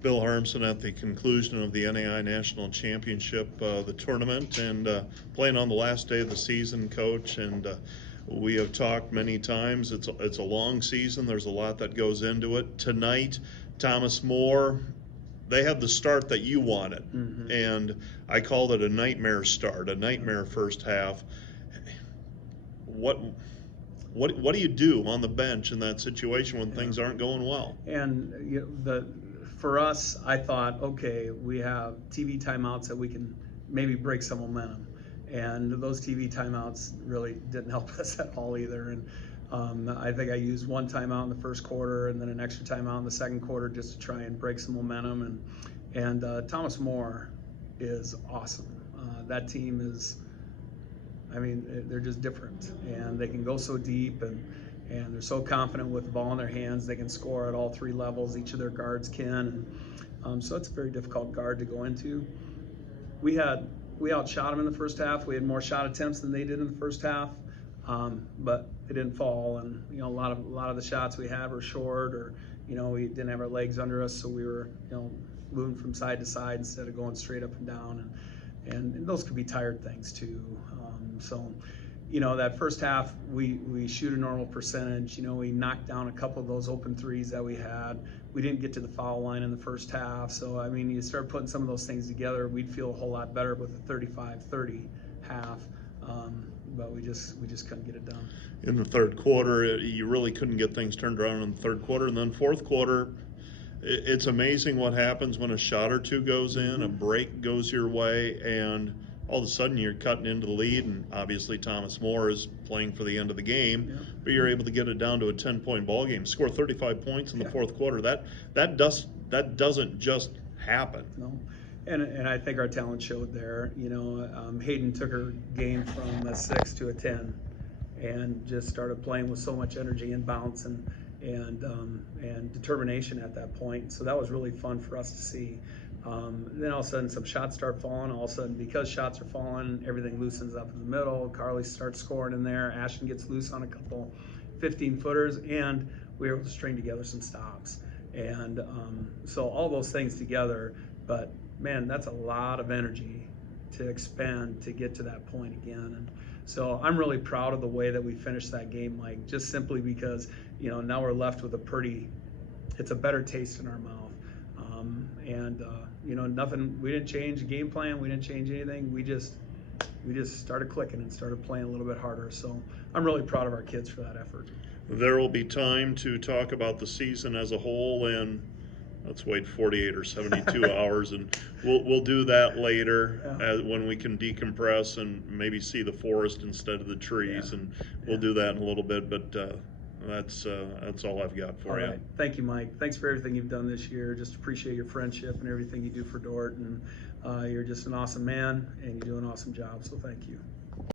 Bill Harmsen at the conclusion of the NAI National Championship, the tournament, and playing on the last day of the season, Coach. And we have talked many times. It's a long season. There's a lot that goes into it. Tonight, Thomas More, they had the start that you wanted, and I called it a nightmare start, a nightmare first half. What do you do on the bench in that situation when things aren't going well? And for us, I thought, okay, we have TV timeouts that we can maybe break some momentum, and those TV timeouts really didn't help us at all either. And I think I used one timeout in the first quarter and then an extra timeout in the second quarter just to try and break some momentum. And Thomas More is awesome. That team is, I mean, they're just different, and they can go so deep, and they're so confident with the ball in their hands. They can score at all three levels. Each of their guards can, and so it's a very difficult guard to go into. We outshot them in the first half. We had more shot attempts than they did in the first half, but they didn't fall. And a lot of the shots we had were short, or we didn't have our legs under us, so we were moving from side to side instead of going straight up and down. And those could be tired things too. So, that first half, we shoot a normal percentage. We knocked down a couple of those open threes that we had. We didn't get to the foul line in the first half. So, I mean, you start putting some of those things together, we'd feel a whole lot better with the 35-30 half. But we just couldn't get it done. In the third quarter, you really couldn't get things turned around in the third quarter. And then fourth quarter, it's amazing what happens when a shot or two goes in, a break goes your way, and all of a sudden you're cutting into the lead. And obviously Thomas More is playing for the end of the game, but you're able to get it down to a 10-point ball game, score 35 points in the fourth quarter. That doesn't just happen. No. And I think our talent showed there. Hayden took her game from a 6 to a 10 and just started playing with so much energy and bounce and determination at that point. So that was really fun for us to see. Then all of a sudden some shots start falling. All of a sudden, because shots are falling, everything loosens up in the middle. Carly starts scoring in there. Ashton gets loose on a couple 15-footers, and we were able to string together some stops. And so all those things together, but man, that's a lot of energy to expend to get to that point again. And so I'm really proud of the way that we finished that game, Mike, just simply because, now we're left with it's a better taste in our mouth. Nothing, we didn't change the game plan. We didn't change anything. We just started clicking and started playing a little bit harder. So I'm really proud of our kids for that effort. There will be time to talk about the season as a whole, and let's wait 48 or 72 hours, and we'll do that later when we can decompress and maybe see the forest instead of the trees, and we'll do that in a little bit. But that's all I've got for you. All right. Thank you, Mike. Thanks for everything you've done this year. Just appreciate your friendship and everything you do for Dort, and you're just an awesome man, and you do an awesome job. So thank you.